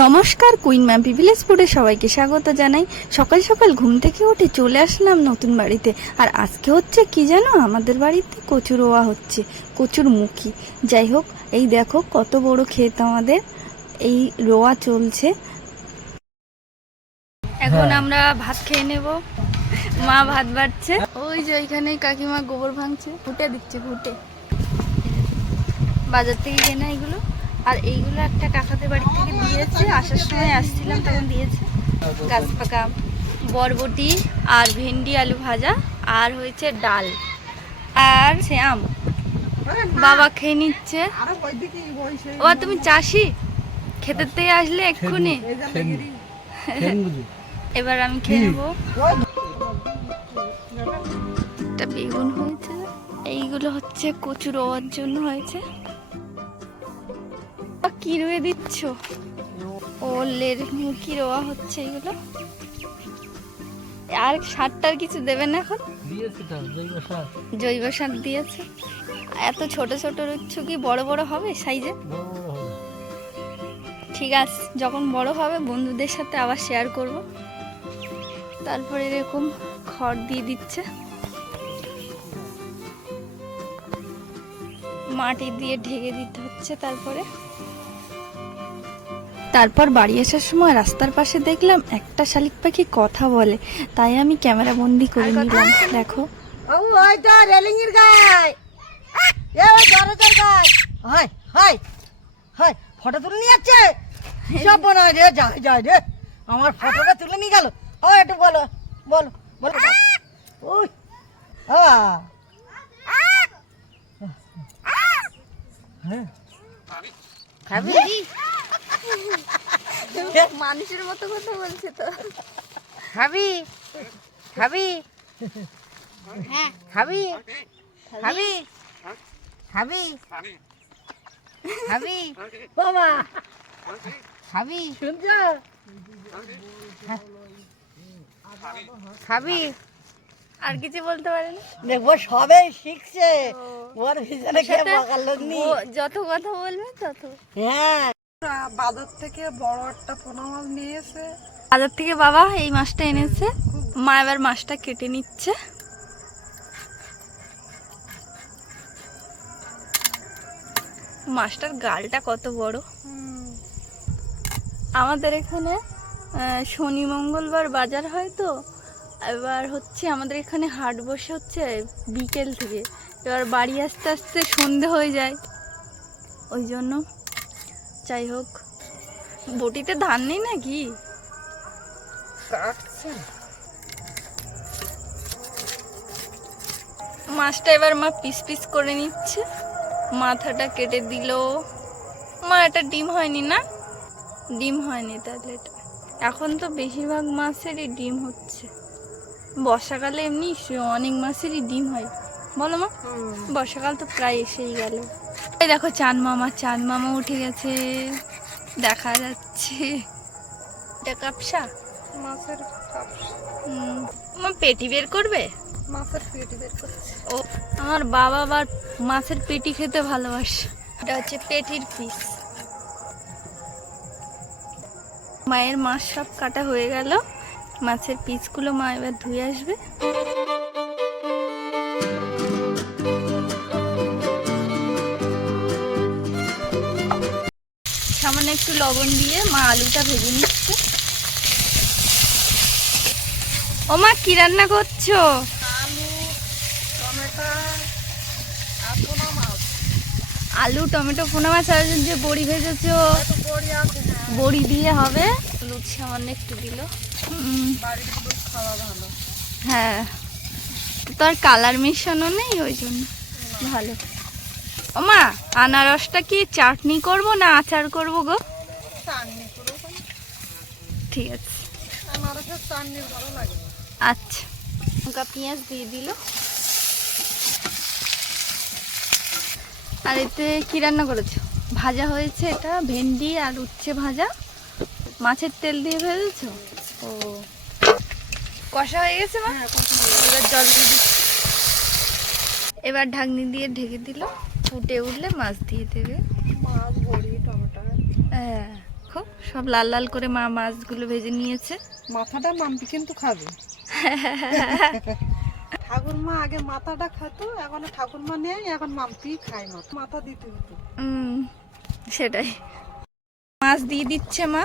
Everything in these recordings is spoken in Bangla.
নমস্কার কুইন ম্যাম্পি ভিলেজ ফুডে সবাইকে স্বাগত জানাই। সকাল সকাল ঘুম থেকে উঠে চলে আসলাম নতুন বাড়িতে। আর আজকে হচ্ছে কি জানো? আমাদের বাড়িতে কচুর ওয়া হচ্ছে কচুর মুখী। যাই হোক এই দেখো কত বড় ক্ষেত আমাদের। এই রোয়া চলছে। এখন আমরা ভাত খেয়ে নেব। মা ভাত বাড়ছে। ওই যে ওইখানে কাকিমা গোবর ভাঙছে। ফুটে দিচ্ছে ফুটে। বাজার থেকে কেনা এগুলো? আর এইগুলো একটা কাকাদের বাড়ি থেকে দিয়েছে, আসার সময় আসছিলাম, তখন দিয়েছে। গাছ পাকা, বরবটি, আর ভেন্ডি, আলু ভাজা, আর হয়েছে ডাল, আর সে আম। বাবা খেয়ে নিচ্ছে। ও তুমি চাষি? ক্ষেতের থেকে আসলে এক্ষুনি। এবার আমি খেয়ে নেব। একটা বেগুন হয়েছে, এইগুলো হচ্ছে কচু রোয়ার জন্য হয়েছে। কি রয়ে দিচ্ছ? ওলের মুখি রোয়া হচ্ছে এগুলো। আর সারটার কিছু দেবে না এখন? জৈব সার। দিয়েছে। এত ছোট ছোট রুচ্ছ কি বড় বড় হবে সাইজে? ঠিক আছে যখন বড় হবে বন্ধুদের সাথে আবার শেয়ার করব। তারপরে এরকম খড় দিয়ে দিচ্ছে। মাটি দিয়ে ঢেকে দিতে হচ্ছে তারপরে। তারপর বাড়ি আসার সময় রাস্তার পাশে দেখলাম একটা শালিক পাখি কথা বলে। তাই আমি ক্যামেরা বন্দি করে নিলাম। দেখো। ও ওইটা রেলিং এর গায় এ ওই দরজার গায় হাই হাই হাই ফটো তুলে নিয়ে যাচ্ছে। সব রে যায় যায় রে আমার ফটোটা তুলে নিয়ে গেল। ও একটু বলো বলো বলো। ওই হ্যাঁ। খাবি? মানুষের মতো কথা বলছে তো। খাবি খাবি খাবি খাবি খাবি খাবি বাবা খাবি শুনছ? খাবি আর কিছু বলতে পারেন? দেখব সবে শিখছে। ওর ভিতরে বকার লোক যত কথা বলবে তত। হ্যাঁ বাজার থেকে বড় একটা পোনা মাছ নিয়ে এসে বাজার থেকে বাবা এই মাছটা এনেছে। মা এবার মাছটা কেটে নিচ্ছে। মাছটার গালটা কত বড়। আমাদের এখানে শনি মঙ্গলবার বাজার হয় তো। এবার হচ্ছে আমাদের এখানে হাট বসে হচ্ছে বিকেল থেকে। এবার বাড়ি আসতে আসতে সন্ধে হয়ে যায়। ওই জন্য যাই হোক বটিতে ধান নেই নাকি? মাছটা এবার মা পিস পিস করে নিচ্ছে। মাথাটা কেটে দিল। মা এটা ডিম হয়নি না? ডিম হয়নি তাহলে এটা। এখন তো বেশিরভাগ মাছেরই ডিম হচ্ছে। বর্ষাকালে এমনি অনেক মাছেরই ডিম হয়। বলো মা বর্ষাকাল তো প্রায় এসেই গেল। এই দেখো চাঁদ মামা চাঁদ মামা উঠে গেছে। দেখা যাচ্ছে। এটা কাপসা? মাছের মা পেটি বের করবে? মাছের পেটি বের করছে। ও আমার বাবা আবার মাছের পেটি খেতে ভালোবাসে। এটা হচ্ছে পেটির পিস। মায়ের মাছ সব কাটা হয়ে গেল। মাছের পিসগুলো মা এবার ধুয়ে আসবে। একটু লবণ দিয়ে মা আলুটা ভেজে নিচ্ছে। ও মা কি রান্না করছ? আলু টমেটো পোনা মাছ। আর যে বড়ি ভেজেছো। বড়ি দিয়ে হবে। লুচি সামান্য একটু দিল। হ্যাঁ। তো আর কালার মেশানো নেই ওই জন্য? ভালো। ও মা আনারসটা কি চাটনি করব না আচার করব গো? ঠিক আছে। আনারসের চাটনি ভালো লাগে। আচ্ছা। লঙ্কা পেঁয়াজ দিয়ে দিল। আর এতে কি রান্না করেছ? ভাজা হয়েছে এটা ভেন্ডি আর উচ্ছে ভাজা। মাছের তেল দিয়ে ভেজেছো? ও। কষা হয়ে গেছে মা? এবার জল দিয়ে এবার ঢাকনি দিয়ে ঢেকে দিল। ফুটে উঠলে মাছ দিয়ে দেবে। মাছ বড়ি টমেটো। হ্যাঁ দেখো সব লাল লাল করে মা মাছগুলো ভেজে নিয়েছে। মাথাটা মাম্পি কিন্তু খাবে। ঠাকুরমা আগে মাথাটা খেতো এখন ঠাকুরমা নেই এখন মাম্পি খায় মাথা মাথা দিতে হতো। সেটাই। মাছ দিয়ে দিচ্ছে মা।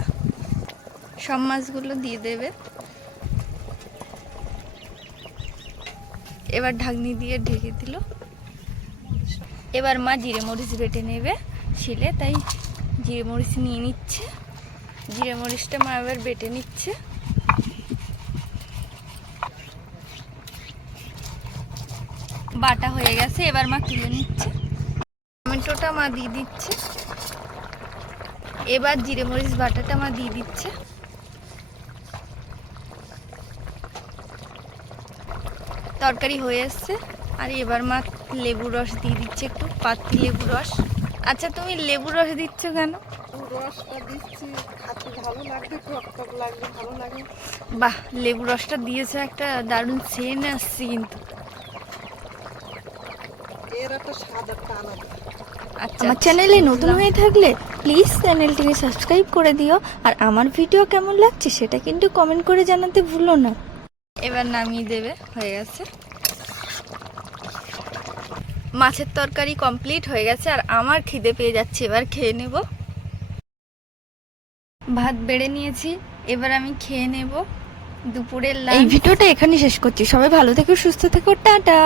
সব মাছগুলো দিয়ে দেবে। এবার ঢাকনি দিয়ে ঢেকে দিল। এবার মা জিরে মরিচ বেটে নেবে শিলে, তাই জিরে মরিচ নিয়ে নিচ্ছে। জিরে মরিচটা মা এবার বেটে নিচ্ছে। বাটা হয়ে গেছে, এবার মা তুলে নিচ্ছে। টমেটোটা মা দিয়ে দিচ্ছে। এবার জিরে মরিচ বাটাটা মা দিয়ে দিচ্ছে। তরকারি হয়ে এসছে, আর এবার মা লেবু রস দিয়ে দিচ্ছে একটু পাতি লেবু রস। আচ্ছা তুমি লেবু রস দিচ্ছ কেন? রসটা দিচ্ছি খাতে ভালো লাগবে টক টক লাগবে ভালো লাগে। বাহ লেবু রসটা দিয়েছে একটা দারুণ সেন আসছে কিন্তু। এর একটা স্বাদ একটা আলাদা আচ্ছা। আমার চ্যানেলে নতুন হয়ে থাকলে প্লিজ চ্যানেলটিকে সাবস্ক্রাইব করে দিও। আর আমার ভিডিও কেমন লাগছে সেটা কিন্তু কমেন্ট করে জানাতে ভুলো না। এবার নামিয়ে দেবে হয়ে গেছে। মাছের তরকারি কমপ্লিট হয়ে গেছে আর আমার খিদে পেয়ে যাচ্ছে এবার খেয়ে নেব। ভাত বেড়ে নিয়েছি এবার আমি খেয়ে নেব। দুপুরের এই ভিডিওটা এখানে শেষ করছি। সবাই ভালো থেকো সুস্থ থেকো টাটা!